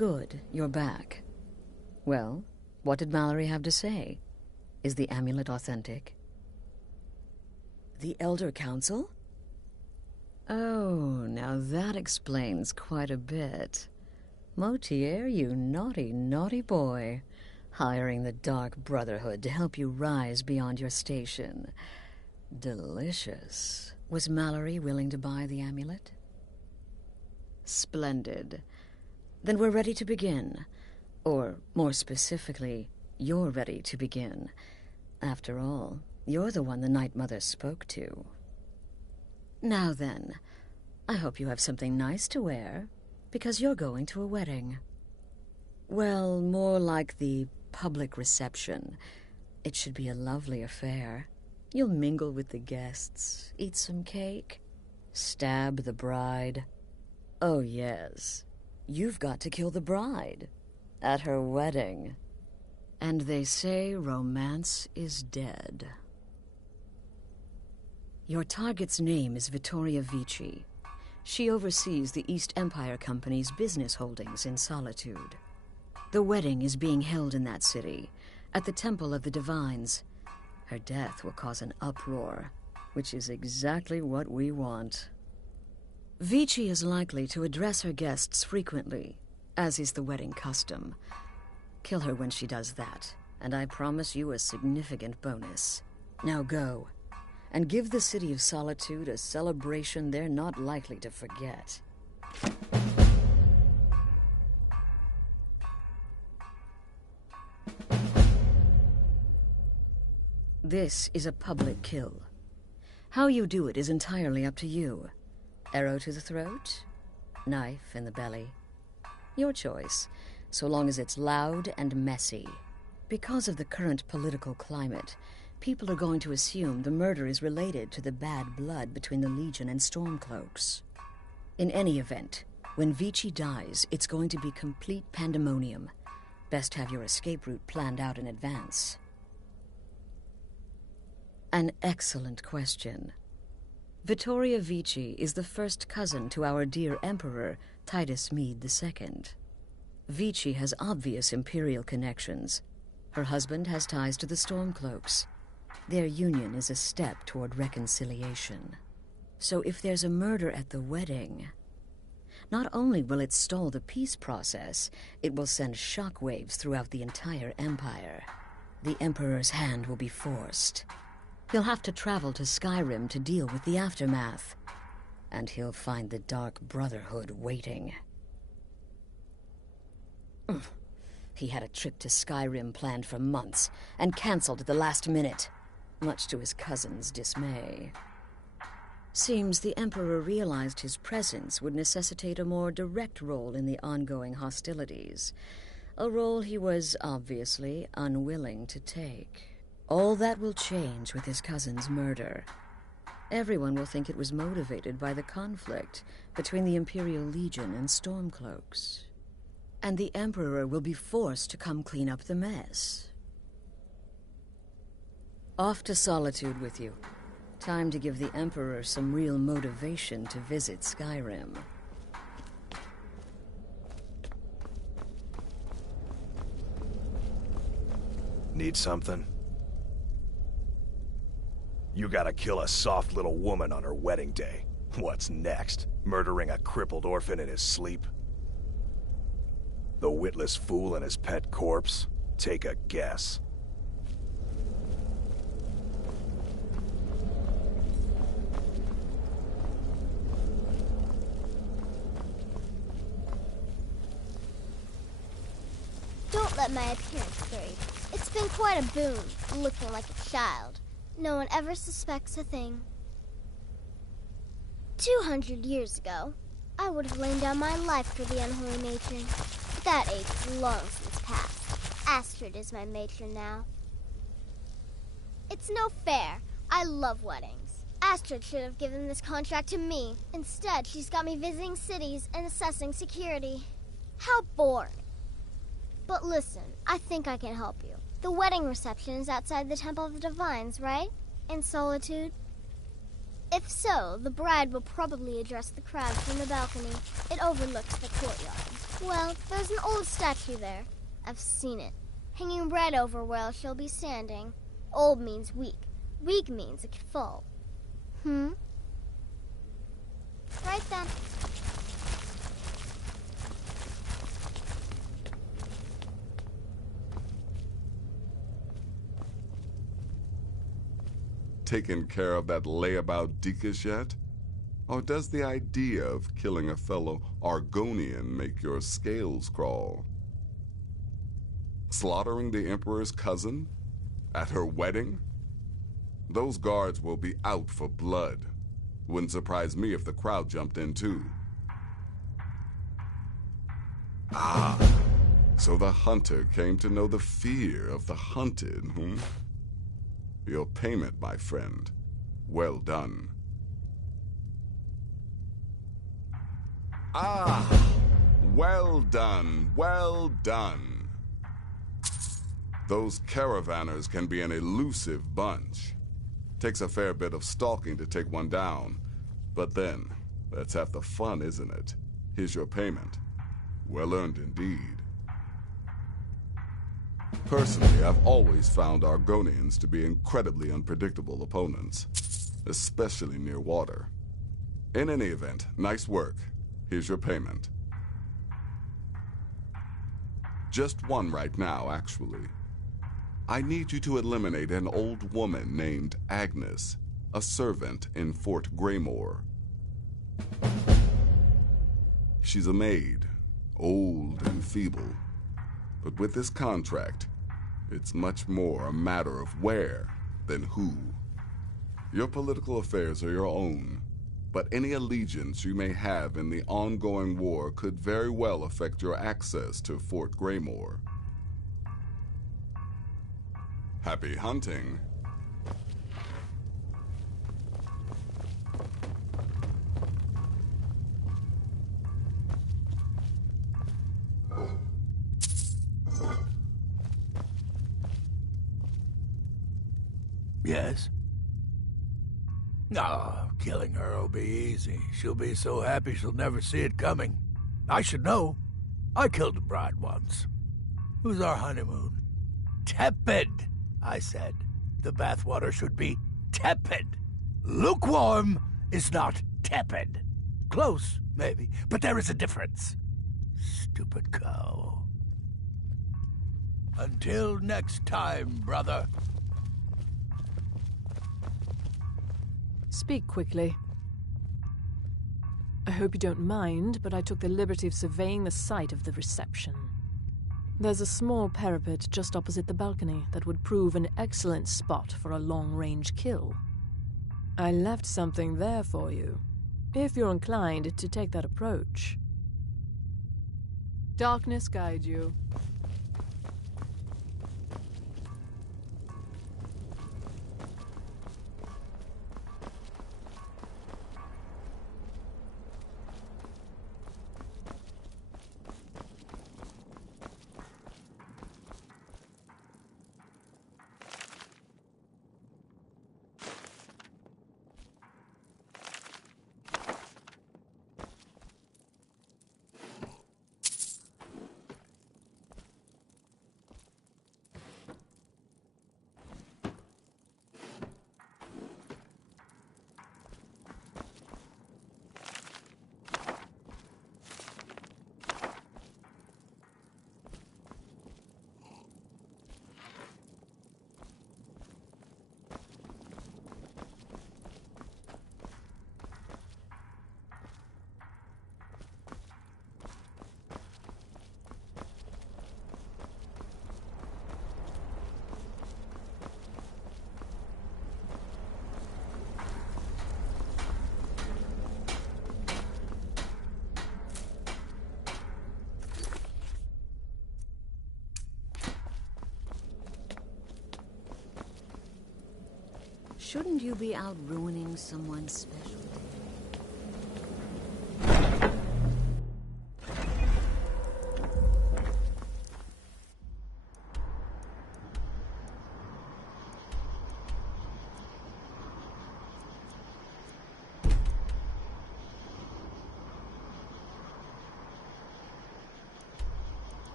Good, you're back. Well, what did Mallory have to say? Is the amulet authentic? The Elder Council? Oh, now that explains quite a bit. Motier, you naughty, naughty boy. Hiring the Dark Brotherhood to help you rise beyond your station. Delicious. Was Mallory willing to buy the amulet? Splendid. Then we're ready to begin. Or, more specifically, you're ready to begin. After all, you're the one the Night Mother spoke to. Now then, I hope you have something nice to wear, because you're going to a wedding. Well, more like the public reception. It should be a lovely affair. You'll mingle with the guests, eat some cake, stab the bride. Oh, yes. You've got to kill the bride. At her wedding. And they say romance is dead. Your target's name is Vittoria Vici. She oversees the East Empire Company's business holdings in Solitude. The wedding is being held in that city, at the Temple of the Divines. Her death will cause an uproar, which is exactly what we want. Vici is likely to address her guests frequently, as is the wedding custom. Kill her when she does that, and I promise you a significant bonus. Now go, and give the City of Solitude a celebration they're not likely to forget. This is a public kill. How you do it is entirely up to you. Arrow to the throat? Knife in the belly? Your choice, so long as it's loud and messy. Because of the current political climate, people are going to assume the murder is related to the bad blood between the Legion and Stormcloaks. In any event, when Vici dies, it's going to be complete pandemonium. Best have your escape route planned out in advance. An excellent question. Vittoria Vici is the first cousin to our dear Emperor, Titus Mede II. Vici has obvious imperial connections. Her husband has ties to the Stormcloaks. Their union is a step toward reconciliation. So if there's a murder at the wedding, not only will it stall the peace process, it will send shockwaves throughout the entire Empire. The Emperor's hand will be forced. He'll have to travel to Skyrim to deal with the aftermath. And he'll find the Dark Brotherhood waiting. He had a trip to Skyrim planned for months, and cancelled at the last minute, much to his cousin's dismay. Seems the Emperor realized his presence would necessitate a more direct role in the ongoing hostilities, a role he was obviously unwilling to take. All that will change with his cousin's murder. Everyone will think it was motivated by the conflict between the Imperial Legion and Stormcloaks. And the Emperor will be forced to come clean up the mess. Off to Solitude with you. Time to give the Emperor some real motivation to visit Skyrim. Need something? You gotta kill a soft little woman on her wedding day. What's next? Murdering a crippled orphan in his sleep? The witless fool and his pet corpse? Take a guess. Don't let my appearance scare you. It's been quite a boon, looking like a child. No one ever suspects a thing. 200 years ago, I would have laid down my life for the unholy matron. But that age is long since past. Astrid is my matron now. It's no fair. I love weddings. Astrid should have given this contract to me. Instead, she's got me visiting cities and assessing security. How boring. But listen, I think I can help you. The wedding reception is outside the Temple of the Divines, right? In Solitude? If so, the bride will probably address the crowd from the balcony. It overlooks the courtyard. Well, there's an old statue there. I've seen it. Hanging right over where she'll be standing. Old means weak. Weak means it could fall. Right then. Taken care of that layabout Deakish yet? Or does the idea of killing a fellow Argonian make your scales crawl? Slaughtering the Emperor's cousin? At her wedding? Those guards will be out for blood. Wouldn't surprise me if the crowd jumped in too. Ah, so the hunter came to know the fear of the hunted, Your payment, my friend. Well done. Ah! Well done, well done. Those caravanners can be an elusive bunch. Takes a fair bit of stalking to take one down. But then, that's half the fun, isn't it? Here's your payment. Well earned indeed. Personally, I've always found Argonians to be incredibly unpredictable opponents, especially near water. In any event, nice work. Here's your payment. Just one right now, actually. I need you to eliminate an old woman named Agnes, a servant in Fort Greymore. She's a maid, old and feeble. But with this contract, it's much more a matter of where than who. Your political affairs are your own, but any allegiance you may have in the ongoing war could very well affect your access to Fort Greymore. Happy hunting. Yes? No, killing her will be easy. She'll be so happy she'll never see it coming. I should know. I killed a bride once. It was our honeymoon. Tepid, I said. The bathwater should be tepid. Lukewarm is not tepid. Close, maybe, but there is a difference. Stupid cow. Until next time, brother. Speak quickly. I hope you don't mind, but I took the liberty of surveying the site of the reception. There's a small parapet just opposite the balcony that would prove an excellent spot for a long-range kill. I left something there for you, if you're inclined to take that approach. Darkness guide you. Shouldn't you be out ruining someone's special day?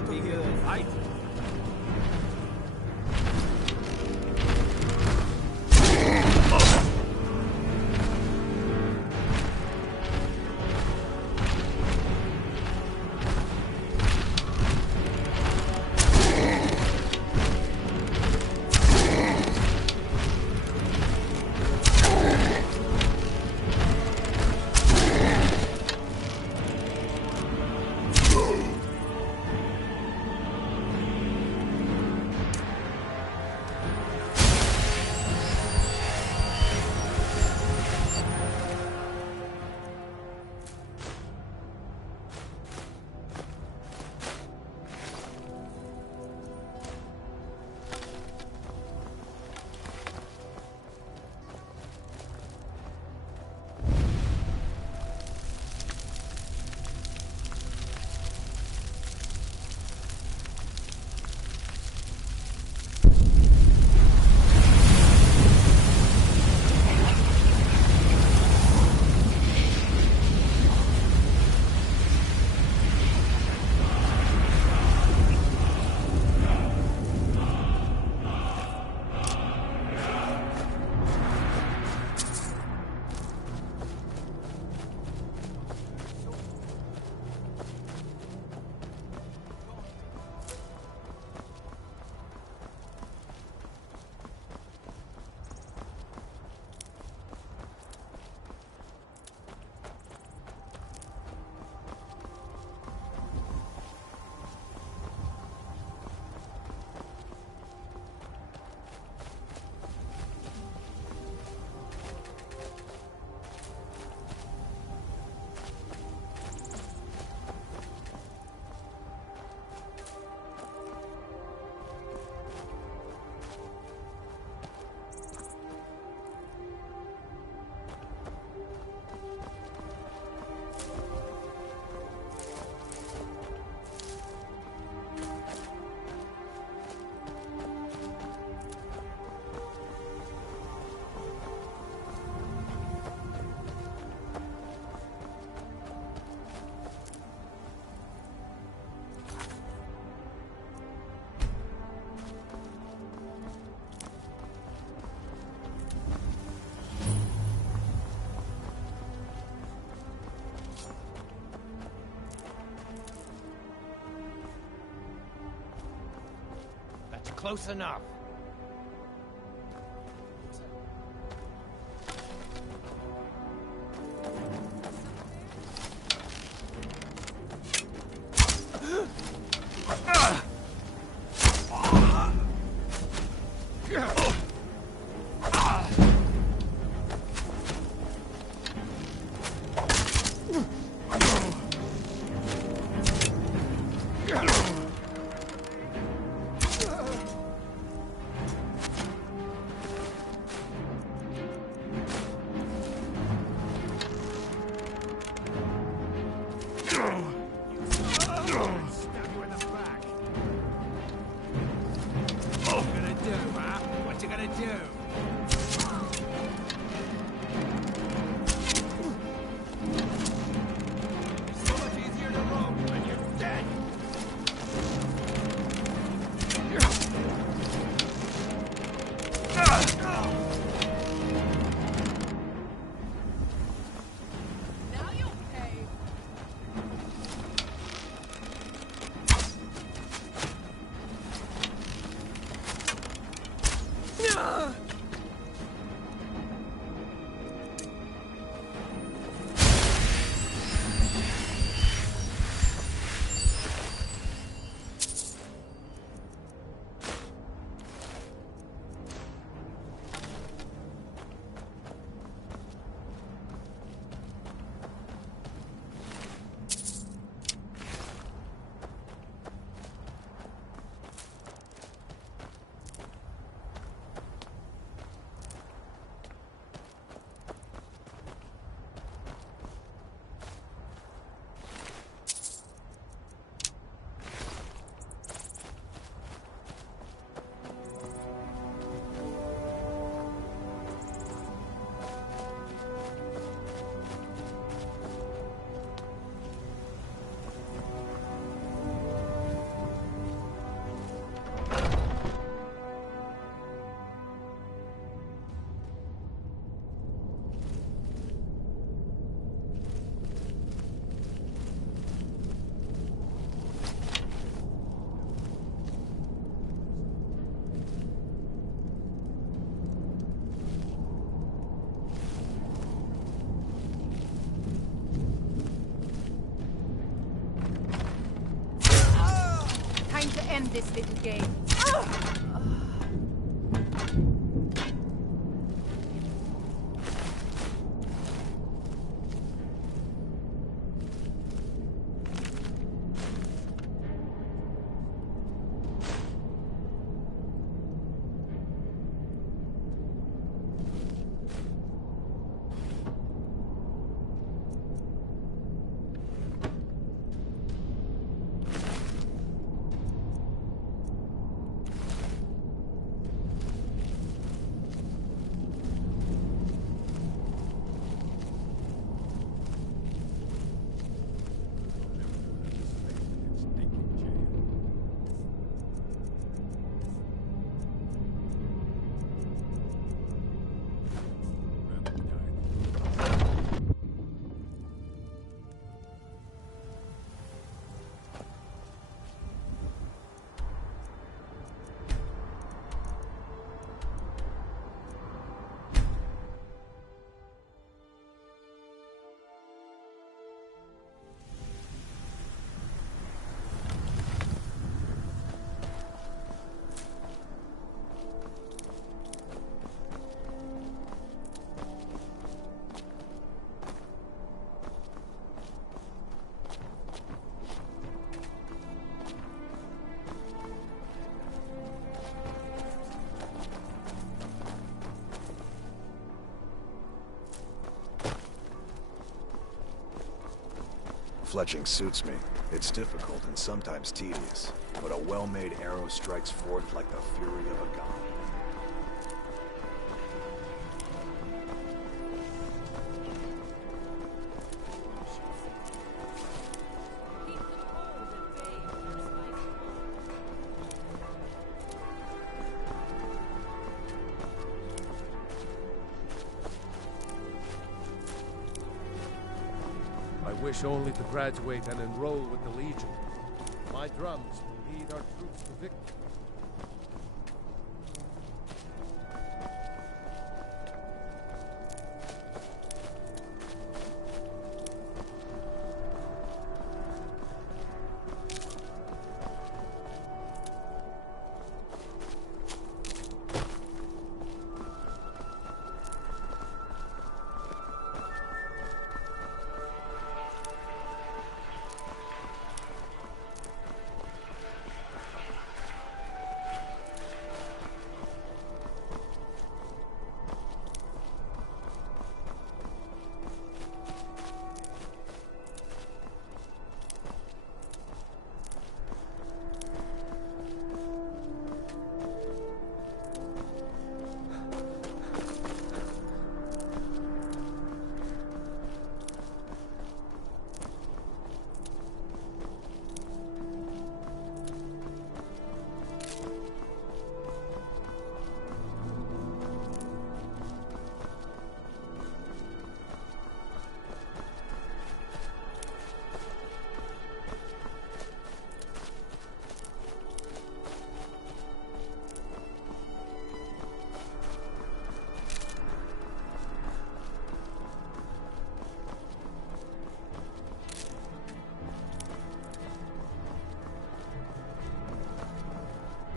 welcome here to fight. Close enough. end this little game. Fletching suits me. It's difficult and sometimes tedious, but a well-made arrow strikes forth like the fury of a god. I wish only to graduate and enroll with the Legion. My drums will lead our troops to victory.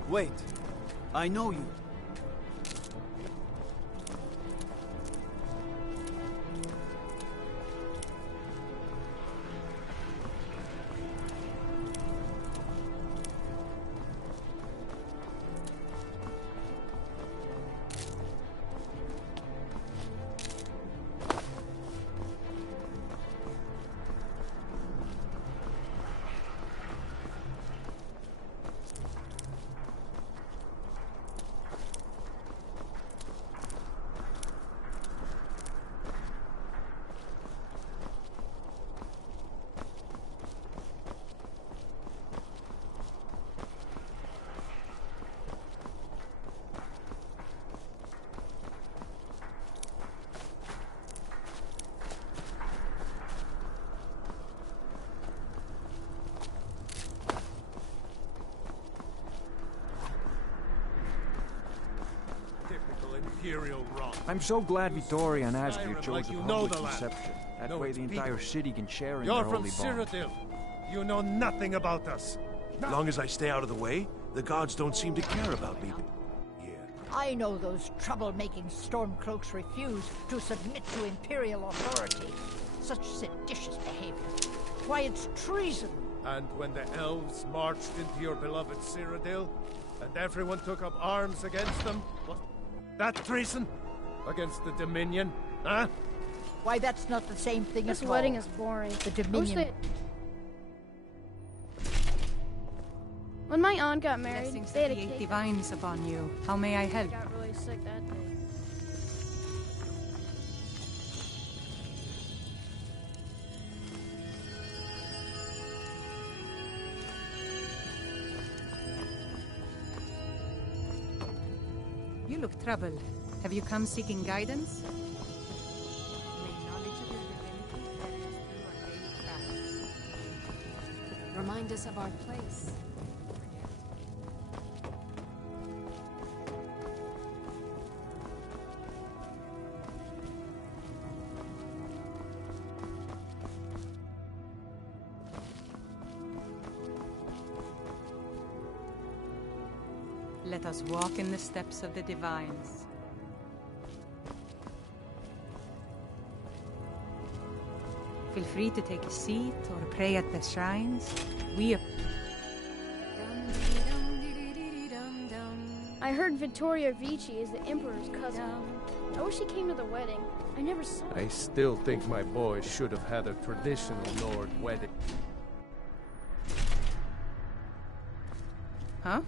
Wait, I know you. Imperial wrong. I'm so glad Vittoria and Asgeir chose like a you know public the land. deception. That Know way its the entire people. city can share in You're their from holy bond. Cyrodiil. You know nothing about us. Long as I stay out of the way, the gods don't seem to care about me. Yeah. I know those trouble-making Stormcloaks refuse to submit to Imperial authority. Such seditious behavior. Why, it's treason. And when the elves marched into your beloved Cyrodiil, and everyone took up arms against them, was that treason? Against the Dominion, huh? Why, that's not the same thing This at all. wedding is boring. The Dominion. When my aunt got married, Blessings they had a of the cake. divines upon you. How may I help? I got really sick that day. You look troubled. Have you come seeking guidance? May knowledge of your divinity carry us through our daily trials. Remind us of our place. Let us walk in the steps of the divines. Feel free to take a seat or pray at the shrines. We I heard Vittoria Vici is the Emperor's cousin. I wish he came to the wedding. I never saw I still think my boy should have had a traditional Nord wedding. Huh?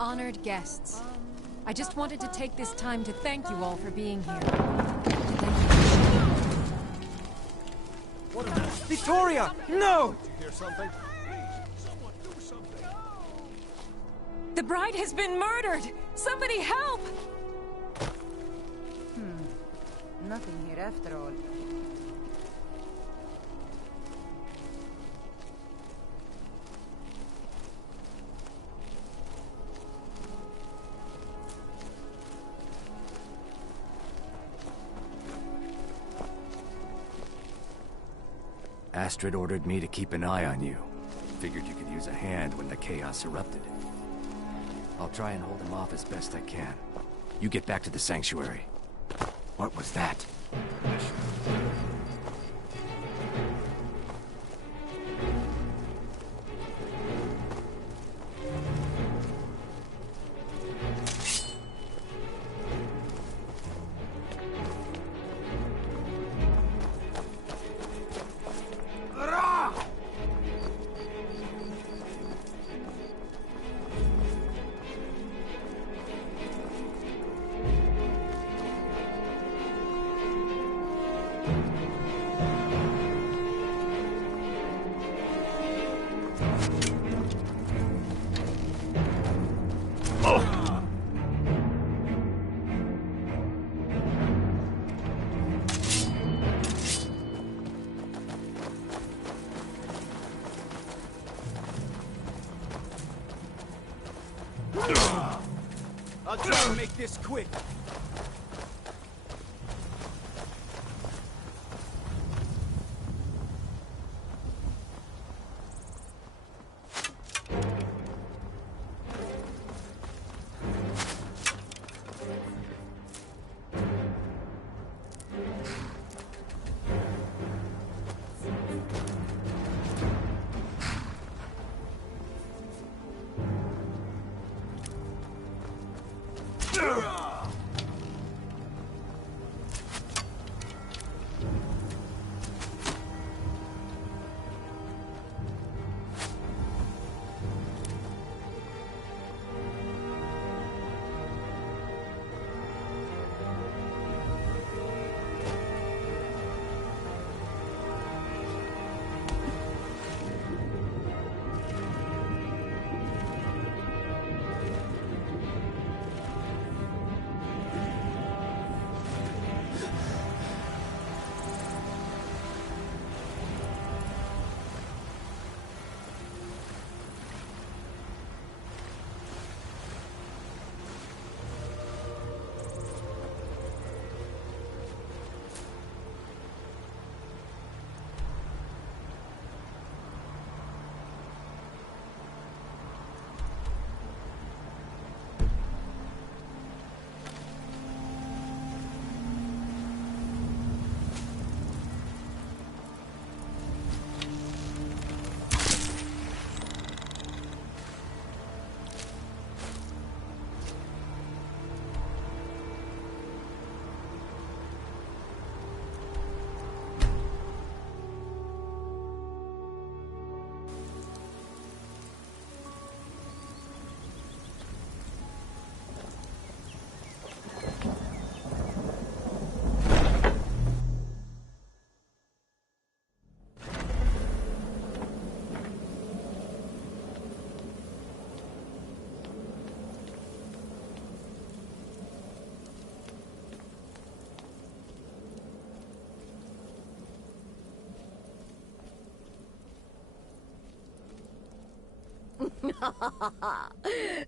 Honored guests, I just wanted to take this time to thank you all for being here. Victoria! No! Did you hear something? Please, someone do something. The bride has been murdered! Somebody help! Nothing here after all. Astrid ordered me to keep an eye on you. Figured you could use a hand when the chaos erupted. I'll try and hold him off as best I can. You get back to the sanctuary. What was that? I'll try to make this quick.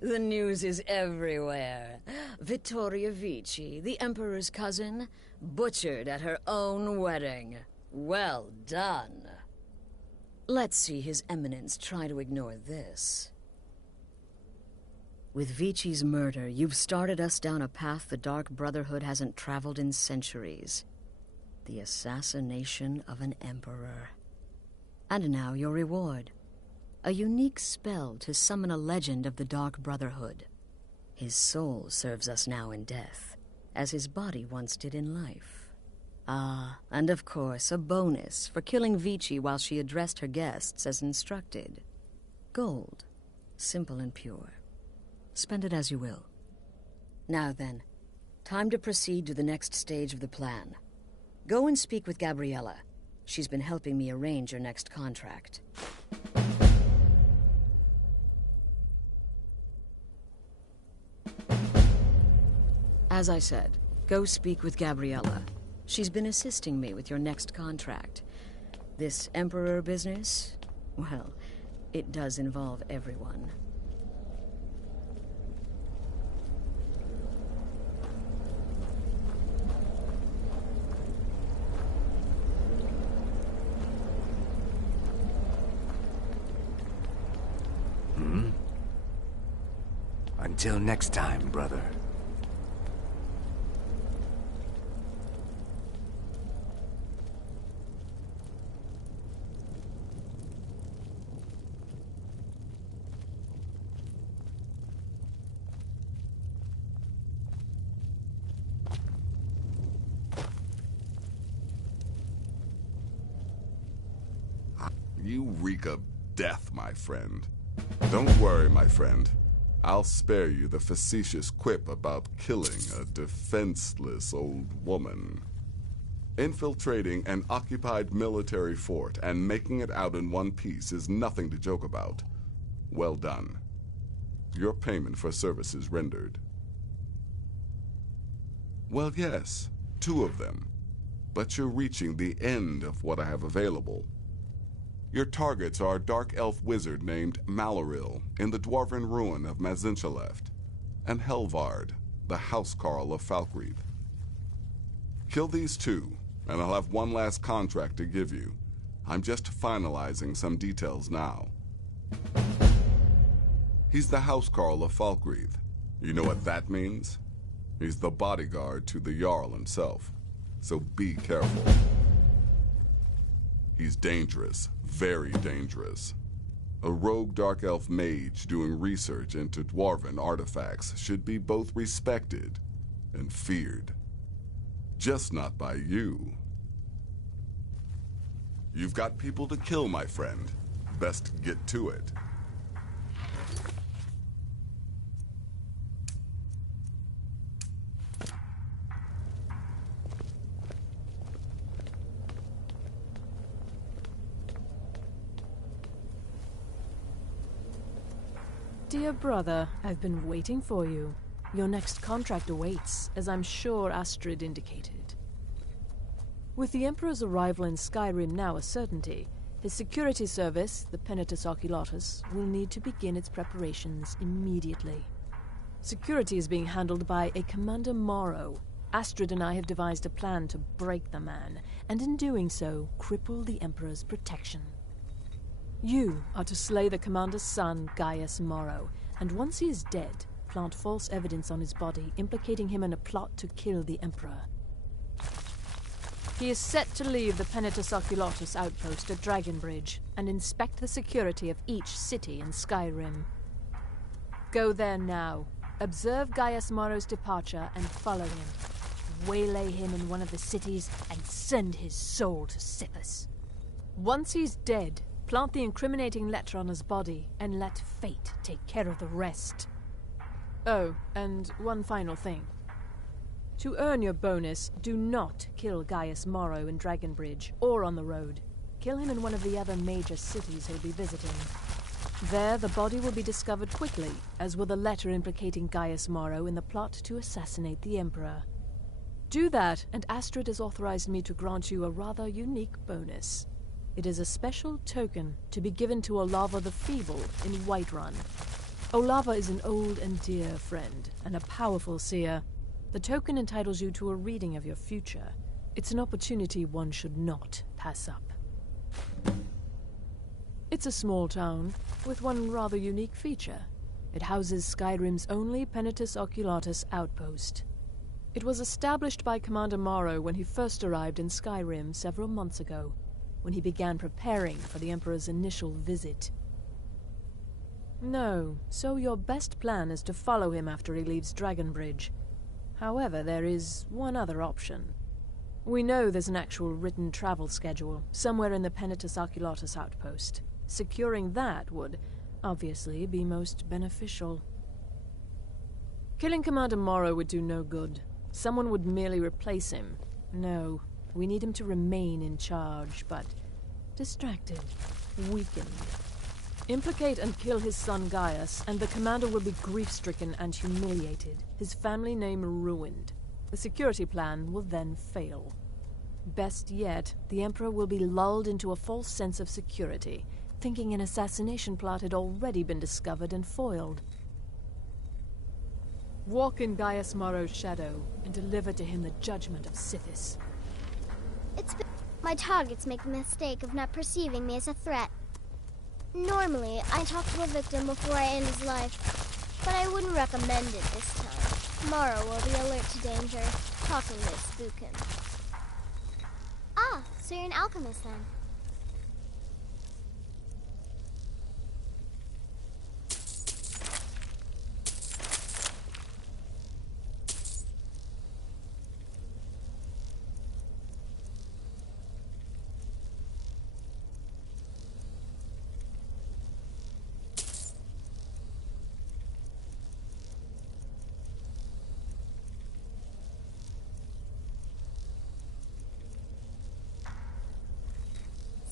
The news is everywhere. Vittoria Vici, the Emperor's cousin, butchered at her own wedding. Well done. Let's see His Eminence try to ignore this. With Vici's murder, you've started us down a path the Dark Brotherhood hasn't traveled in centuries. The assassination of an emperor. And now your reward. A unique spell to summon a legend of the Dark Brotherhood. His soul serves us now in death, as his body once did in life. Ah, and of course, a bonus for killing Vici while she addressed her guests as instructed. Gold. Simple and pure. Spend it as you will. Now then, time to proceed to the next stage of the plan. Go and speak with Gabriella. She's been helping me arrange your next contract. As I said, go speak with Gabriella. She's been assisting me with your next contract. This Emperor business, well, it does involve everyone. Until next time, brother. You reek of death, my friend. Don't worry, my friend. I'll spare you the facetious quip about killing a defenseless old woman. Infiltrating an occupied military fort and making it out in one piece is nothing to joke about. Well done. Your payment for services rendered. Well, yes, 2 of them. But you're reaching the end of what I have available. Your targets are a dark elf wizard named Maloril in the dwarven ruin of Mazinchaleft, and Helvard, the housecarl of Falkreath. Kill these 2, and I'll have one last contract to give you. I'm just finalizing some details now. He's the housecarl of Falkreath. You know what that means? He's the bodyguard to the Jarl himself, so be careful. He's dangerous, very dangerous. A rogue dark elf mage doing research into dwarven artifacts should be both respected and feared. Just not by you. You've got people to kill, my friend. Best get to it. Dear brother, I've been waiting for you. Your next contract awaits, as I'm sure Astrid indicated. With the Emperor's arrival in Skyrim now a certainty, his security service, the Penitus Oculatus, will need to begin its preparations immediately. Security is being handled by a Commander Morrow. Astrid and I have devised a plan to break the man, and in doing so, cripple the Emperor's protection. You are to slay the Commander's son, Gaius Morrow, and once he is dead, plant false evidence on his body, implicating him in a plot to kill the Emperor. He is set to leave the Penitus Oculatus outpost at Dragonbridge and inspect the security of each city in Skyrim. Go there now, observe Gaius Morrow's departure and follow him. Waylay him in one of the cities and send his soul to Sithis. Once he's dead, plant the incriminating letter on his body and let fate take care of the rest. Oh, and one final thing. To earn your bonus, do not kill Gaius Morrow in Dragonbridge or on the road. Kill him in one of the other major cities he'll be visiting. There, the body will be discovered quickly, as will the letter implicating Gaius Morrow in the plot to assassinate the Emperor. Do that, and Astrid has authorized me to grant you a rather unique bonus. It is a special token to be given to Olava the Feeble in Whiterun. Olava is an old and dear friend, and a powerful seer. The token entitles you to a reading of your future. It's an opportunity one should not pass up. It's a small town, with one rather unique feature. It houses Skyrim's only Penitus Oculatus outpost. It was established by Commander Morrow when he first arrived in Skyrim several months ago, when he began preparing for the Emperor's initial visit. No, so your best plan is to follow him after he leaves Dragonbridge. However, there is one other option. We know there's an actual written travel schedule, somewhere in the Penitus Oculatus outpost. Securing that would, obviously, be most beneficial. Killing Commander Morrow would do no good. Someone would merely replace him. No, we need him to remain in charge, but distracted, weakened. Implicate and kill his son Gaius, and the commander will be grief-stricken and humiliated, his family name ruined. The security plan will then fail. Best yet, the Emperor will be lulled into a false sense of security, thinking an assassination plot had already been discovered and foiled. Walk in Gaius Morrow's shadow, and deliver to him the judgment of Sithis. My targets make the mistake of not perceiving me as a threat. Normally, I talk to a victim before I end his life, but I wouldn't recommend it this time. Morrow will be alert to danger. Talking may spook him. Ah, so you're an alchemist then.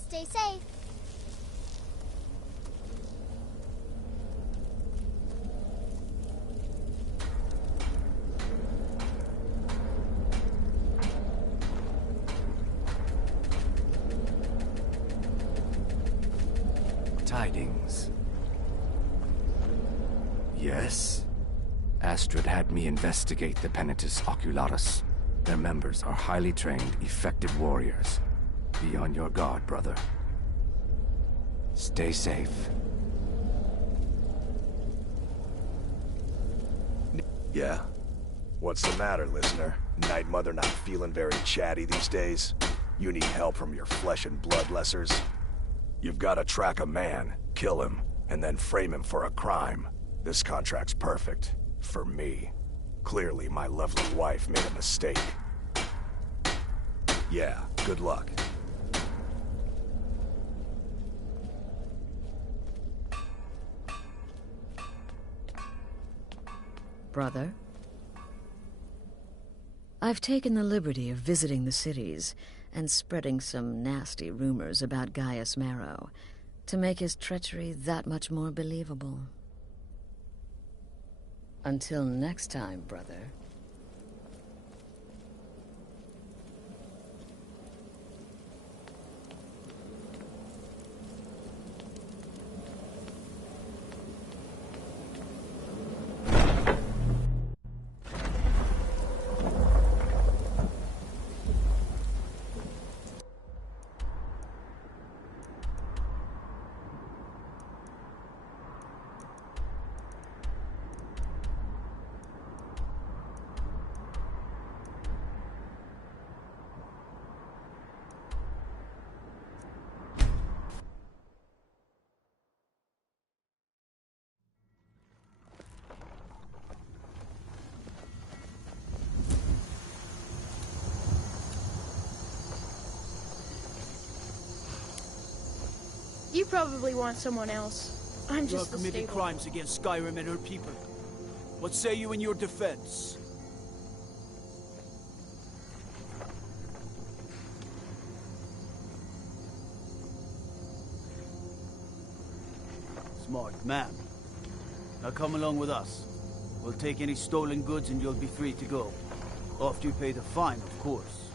Stay safe. Tidings. Yes? Astrid had me investigate the Penitus Oculatus. Their members are highly trained, effective warriors. Be on your guard, brother. Stay safe. Yeah? What's the matter, listener? Night Mother not feeling very chatty these days? You need help from your flesh and blood lessers? You've got to track a man, kill him, and then frame him for a crime. This contract's perfect. For me. Clearly, my lovely wife made a mistake. Yeah, good luck. Brother? I've taken the liberty of visiting the cities and spreading some nasty rumors about Gaius Marrow to make his treachery that much more believable. Until next time, brother. You probably want someone else. I'm You just have the committed stable. crimes against Skyrim and her people. What say you in your defense? Smart man. Now come along with us. We'll take any stolen goods and you'll be free to go. After you pay the fine, of course.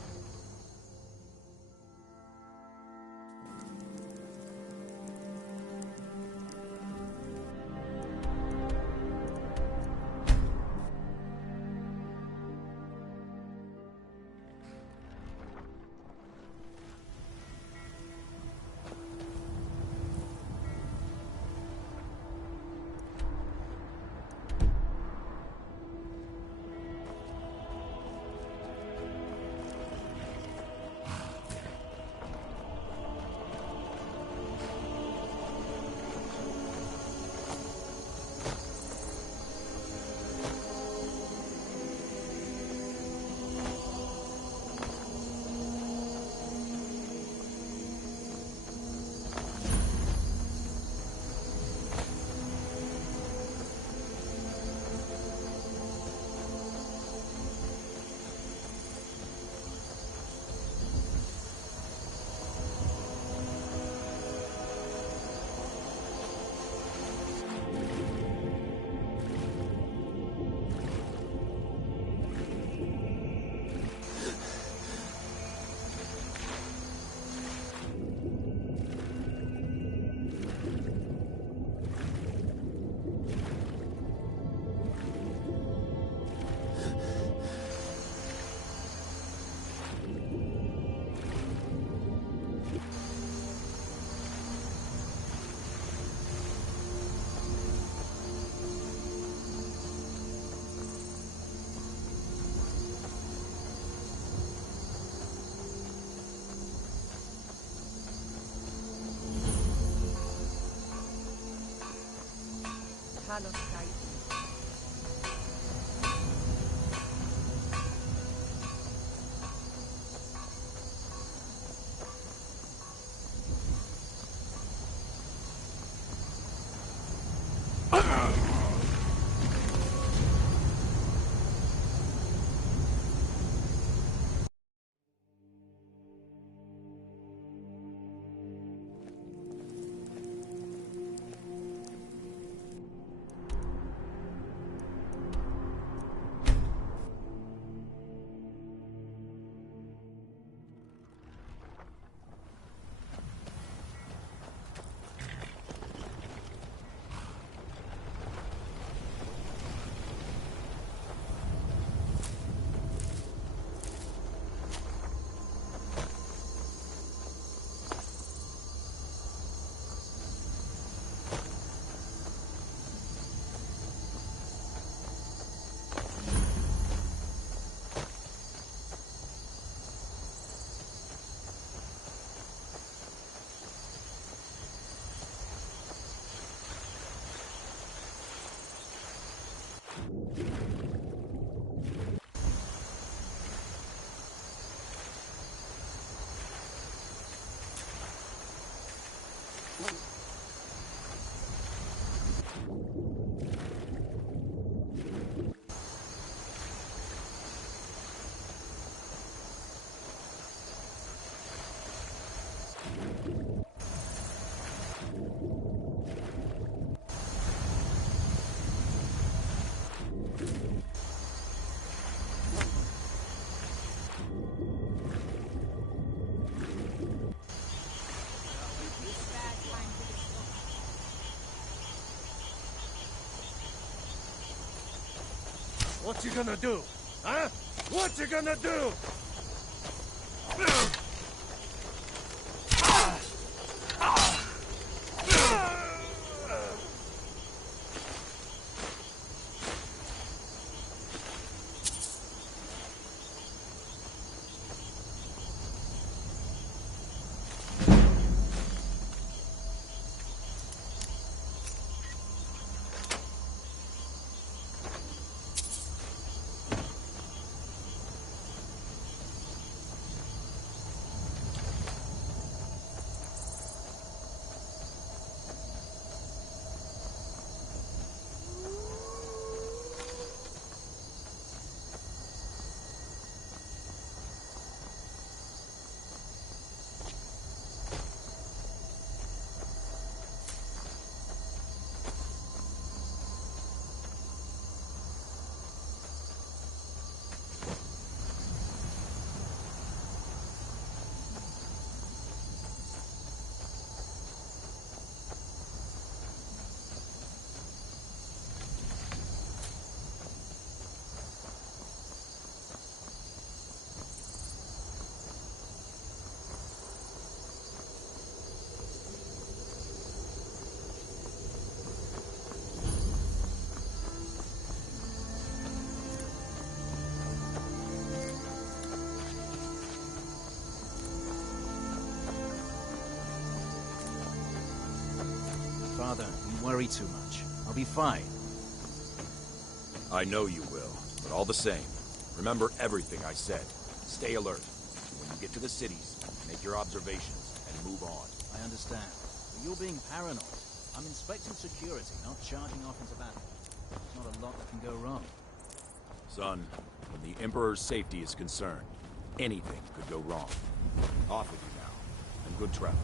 los caídos. What you gonna do? Huh? What you gonna do? Father, you worry too much. I'll be fine. I know you will, but all the same, remember everything I said. Stay alert. When you get to the cities, make your observations and move on. I understand. But you're being paranoid. I'm inspecting security, not charging off into battle. There's not a lot that can go wrong. Son, when the Emperor's safety is concerned, anything could go wrong. Off with you now, and good travels.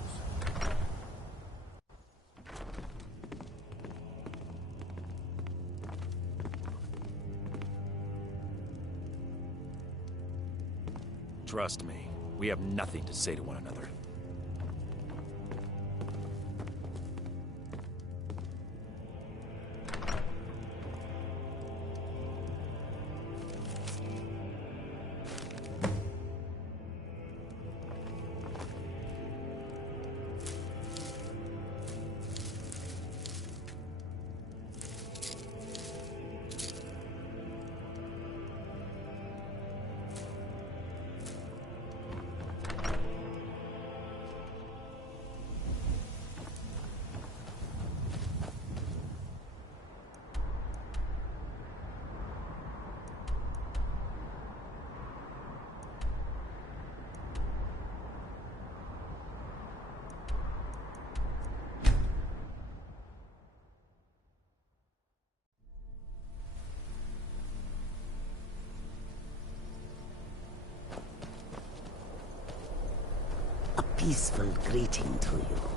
Trust me, we have nothing to say to one another. peaceful greeting to you.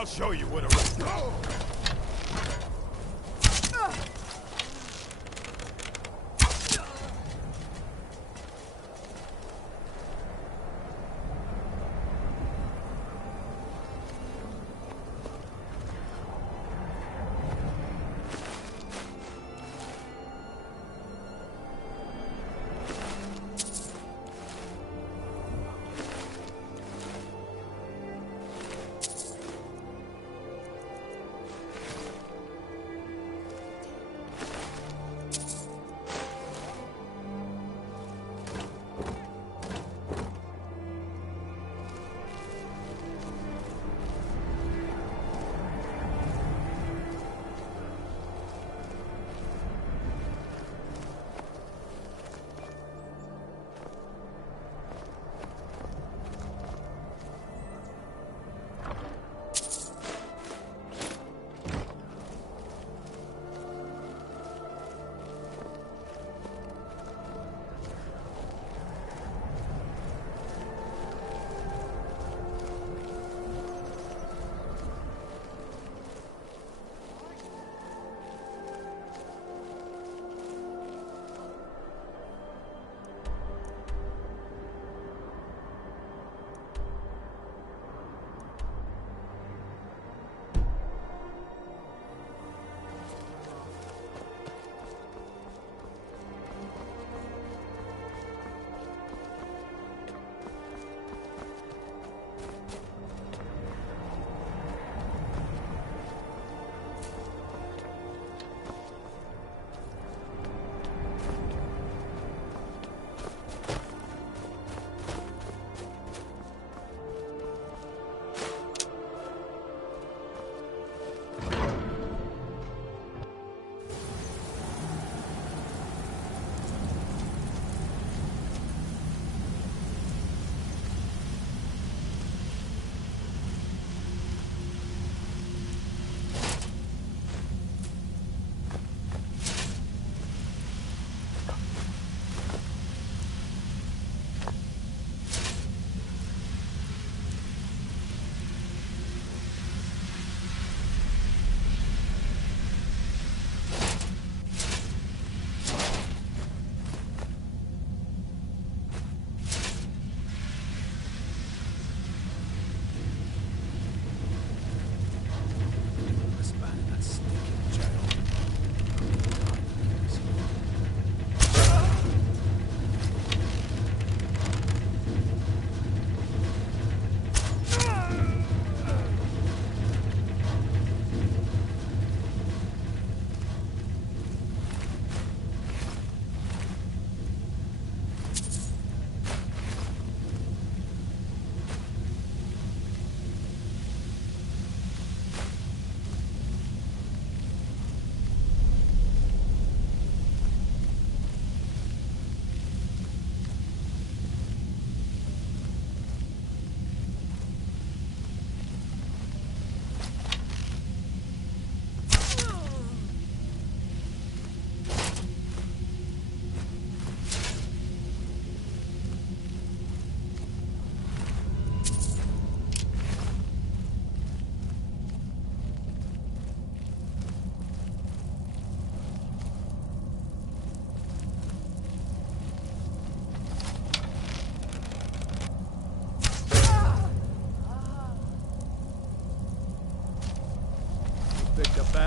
I'll show you where to go.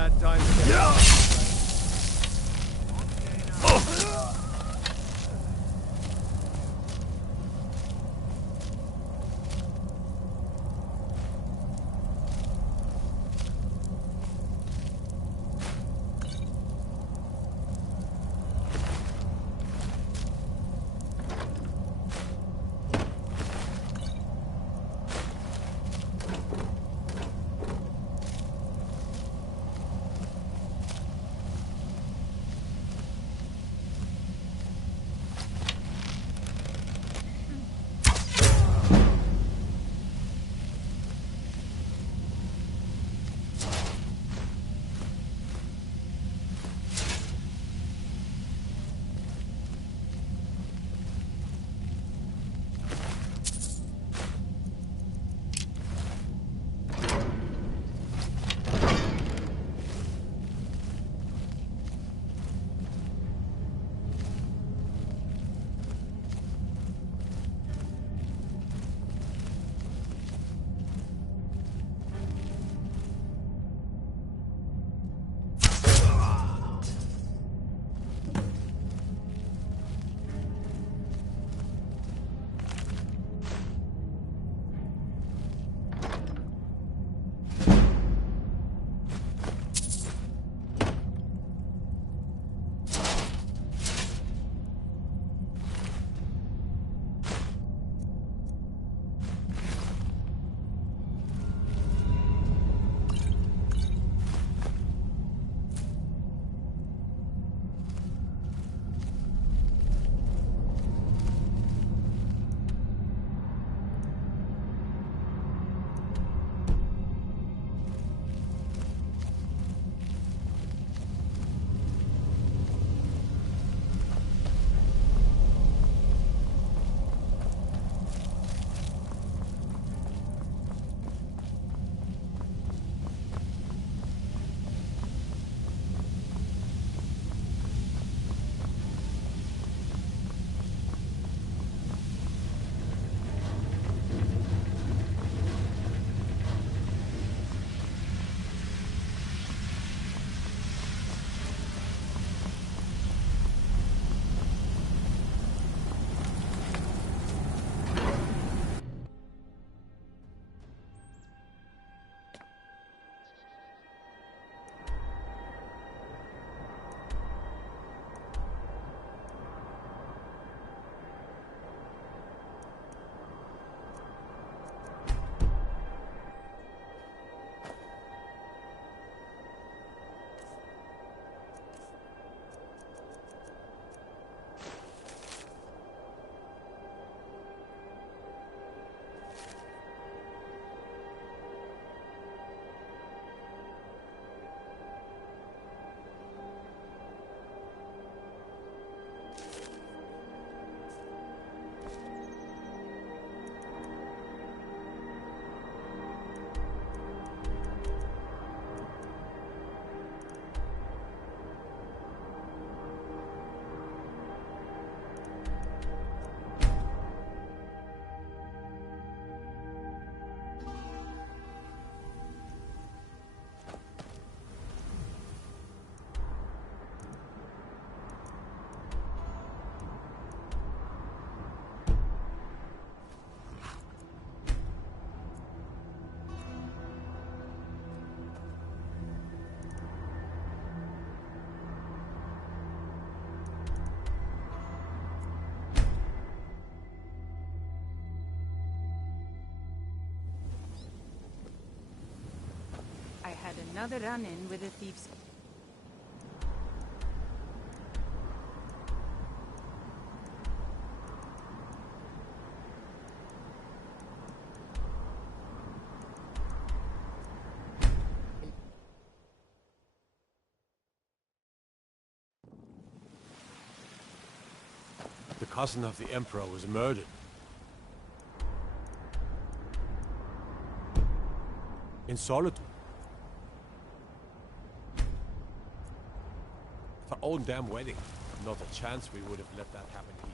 bad time to get had another run-in with a thief's... The cousin of the Emperor was murdered. In solitude. For our own damn wedding. Not a chance we would have let that happen here.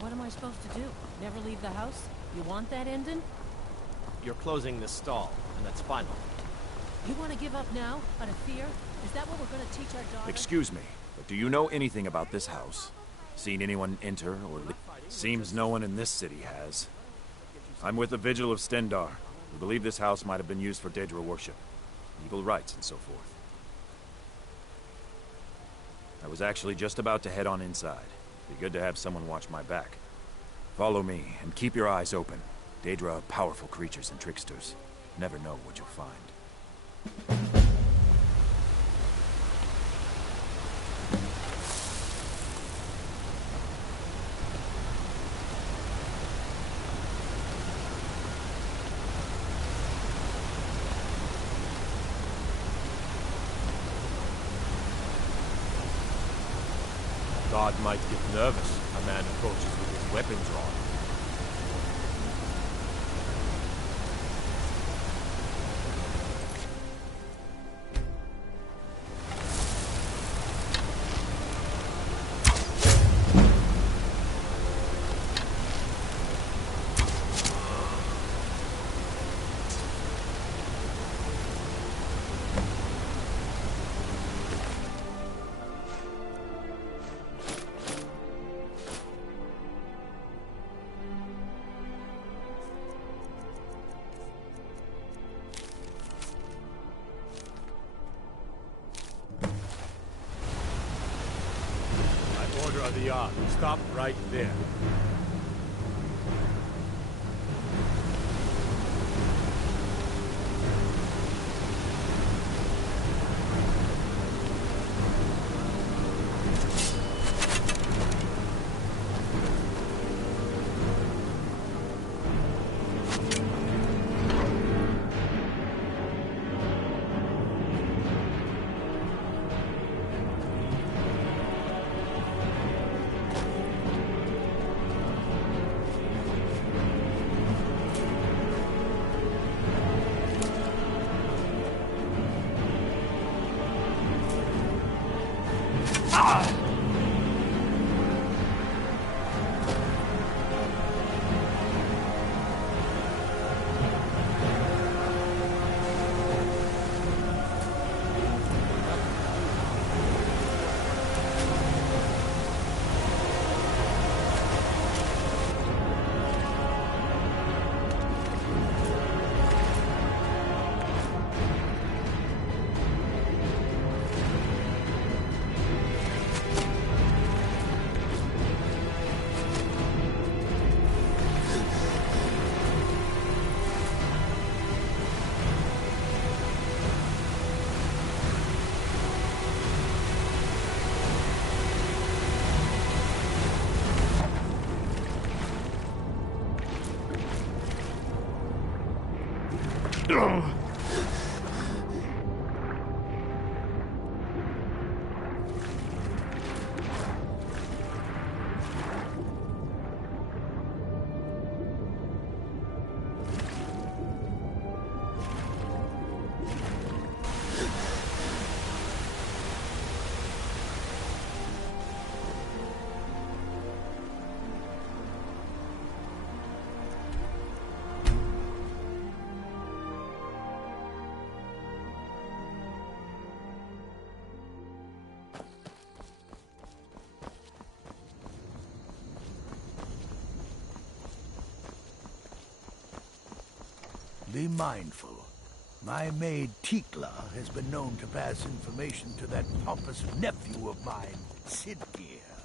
What am I supposed to do? Never leave the house? You want that ending? You're closing this stall, and that's final. You want to give up now, out of fear? Is that what we're going to teach our daughter? Excuse me, but do you know anything about this house? Seen anyone enter or leave? Seems no one in this city has. I'm with the Vigil of Stendar. We believe this house might have been used for Daedra worship, legal rites, and so forth. I was actually just about to head on inside. Be good to have someone watch my back. Follow me, and keep your eyes open. Daedra are powerful creatures and tricksters. Never know what you'll find. God might get nervous. A man approaches with his weapon drawn. Order of the yard. Stop right there. Be mindful. My maid Tikla has been known to pass information to that pompous nephew of mine, Sidgeir.